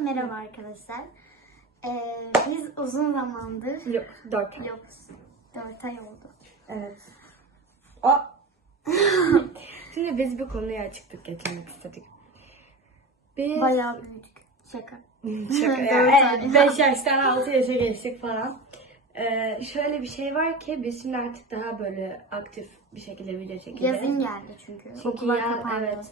merhaba arkadaşlar. Ee, biz uzun zamandır, Yok, dört ay. yok 4 ay oldu. Evet. Aa. Şimdi biz bir konuya açıklık getirmek istedik. Biz... Bayağı büyüdük. Şaka. Şaka Dört ya. Evet, 5 yaştan 6 yaşa geçtik falan. Ee, şöyle bir şey var ki biz şimdi artık daha böyle aktif bir şekilde video çekeceğiz. Yazın geldi çünkü. Çünkü Okullar ya, kapandı. evet.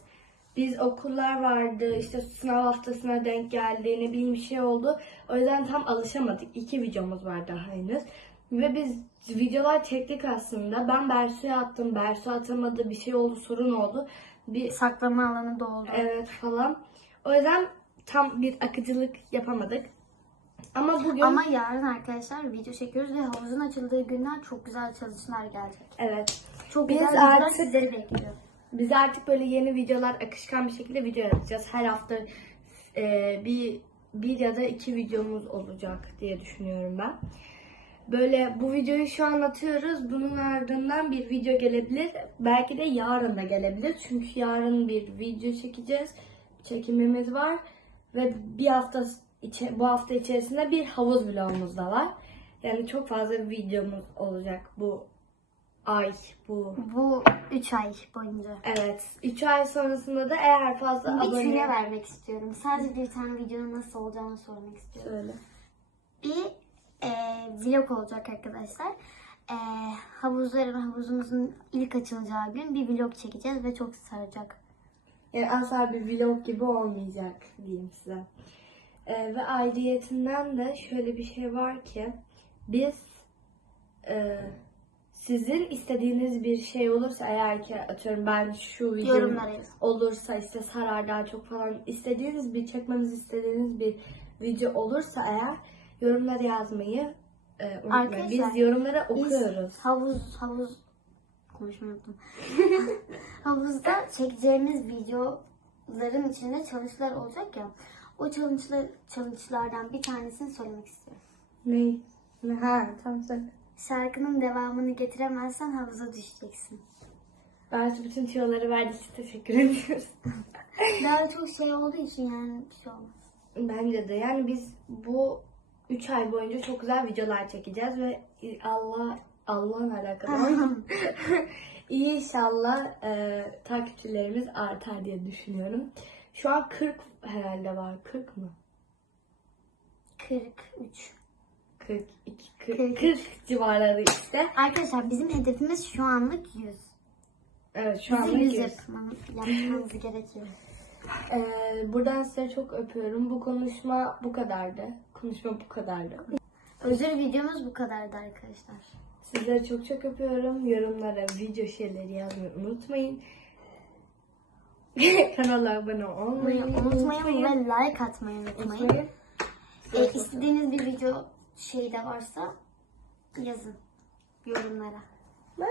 Biz okullar vardı, işte sınav haftasına denk geldi, ne bileyim bir şey oldu. O yüzden tam alışamadık. İki videomuz var daha henüz. Ve biz videolar çektik aslında. Ben Bersu'ya attım, Bersu atamadı, bir şey oldu, sorun oldu. Bir Saklama alanı doldu. evet falan. O yüzden tam bir akıcılık yapamadık. Ama bugün Ama yarın arkadaşlar video çekiyoruz ve havuzun açıldığı günden çok güzel çalışmalar gelecek. evet. Çok Biz güzel videolar artık- sizleri bekliyor. Biz artık böyle yeni videolar akışkan bir şekilde video yaratacağız. Her hafta e, bir bir ya da iki videomuz olacak diye düşünüyorum ben. Böyle bu videoyu şu an atıyoruz. Bunun ardından bir video gelebilir. Belki de yarın da gelebilir. Çünkü yarın bir video çekeceğiz. Çekimimiz var. Ve bir hafta içe, bu hafta içerisinde bir havuz vlogumuz da var. Yani çok fazla videomuz olacak bu ay, bu Bu 3 ay boyunca. Evet. 3 ay sonrasında da eğer fazla Bir abone... tüyo vermek istiyorum. Sadece bir tane videonun nasıl olacağını sormak istiyorum. Söyle. bir e, vlog olacak arkadaşlar. E, havuzların, havuzumuzun ilk açılacağı gün bir vlog çekeceğiz ve çok saracak. Yani asla bir vlog gibi olmayacak diyeyim size. Ee, ve ayrıyetinden de şöyle bir şey var ki biz e, sizin istediğiniz bir şey olursa eğer ki atıyorum ben şu video Yorumlara yazın. olursa işte sarar daha çok falan istediğiniz bir çekmemizi istediğiniz bir video olursa eğer yorumlara yazmayı e, unutmayın. Arkadaşlar, Biz yorumlara Biz okuyoruz. havuz, havuz konuşmayı unuttum. Havuzda çekeceğimiz videoların içinde challenge'lar olacak ya. O challenge'lar, challenge'lardan bir tanesini söylemek istiyorum. Ne? Ha tamam söyle. Şarkının devamını getiremezsen havuza düşeceksin. Belki bütün tüyoları verdiği için teşekkür ediyoruz. Daha çok şey olduğu için yani bir şey olmaz. Bence de. Yani biz bu 3 ay boyunca çok güzel videolar çekeceğiz ve Allah Allah'ın alakalı. İnşallah e, takipçilerimiz artar diye düşünüyorum. Şu an 40 herhalde var. 40 mı? 43. 42, 40, 43. 40 civarları işte. Arkadaşlar bizim hedefimiz şu anlık 100. Evet şu an Bizi 100 100. yapmamız, yapmamız gerekiyor. Ee, buradan size çok öpüyorum. Bu konuşma bu kadardı. Konuşma bu kadardı. Özür videomuz bu kadardı arkadaşlar. Sizleri çok çok öpüyorum. Yorumlara video şeyleri yazmayı unutmayın. Kanala abone olmayı Unutmayın ve like atmayı unutmayın. Unutmayın. Ee, istediğiniz bir video şey de varsa yazın yorumlara. Bye.